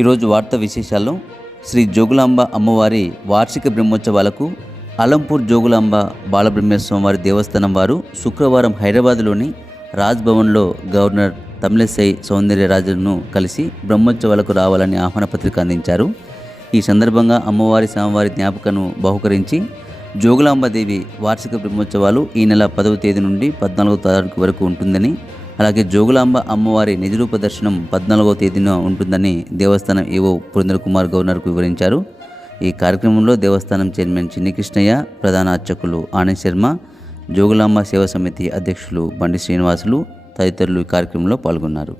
ఈరోజు వార్తా విశేషాల్లో శ్రీ జోగులాంబ అమ్మవారి వార్షిక బ్రహ్మోత్సవాలకు అలంపూర్ జోగులాంబ బాలబ్రహ్మేశ్వరం వారి దేవస్థానం వారు శుక్రవారం హైదరాబాద్లోని రాజ్భవన్లో గవర్నర్ తమిళిసై సౌందర్యరాజన్ను కలిసి బ్రహ్మోత్సవాలకు రావాలని ఆహ్వాన పత్రిక అందించారు. ఈ సందర్భంగా అమ్మవారి స్వామివారి జ్ఞాపికను బహుకరించి జోగులాంబదేవి వార్షిక బ్రహ్మోత్సవాలు ఈ నెల 10వ తేదీ నుండి 14వ తారీఖు వరకు ఉంటుందని, అలాగే జోగులాంబ అమ్మవారి నిజరూప దర్శనం 14వ తేదీన ఉంటుందని దేవస్థానం ఈవో పురేంద్ర కుమార్ గవర్నర్కు వివరించారు. ఈ కార్యక్రమంలో దేవస్థానం చైర్మన్ చిన్ని కృష్ణయ్య, ప్రధాన అర్చకులు ఆనంద్ శర్మ, జోగులాంబ సేవా సమితి అధ్యక్షులు బండి శ్రీనివాసులు తదితరులు ఈ కార్యక్రమంలో పాల్గొన్నారు.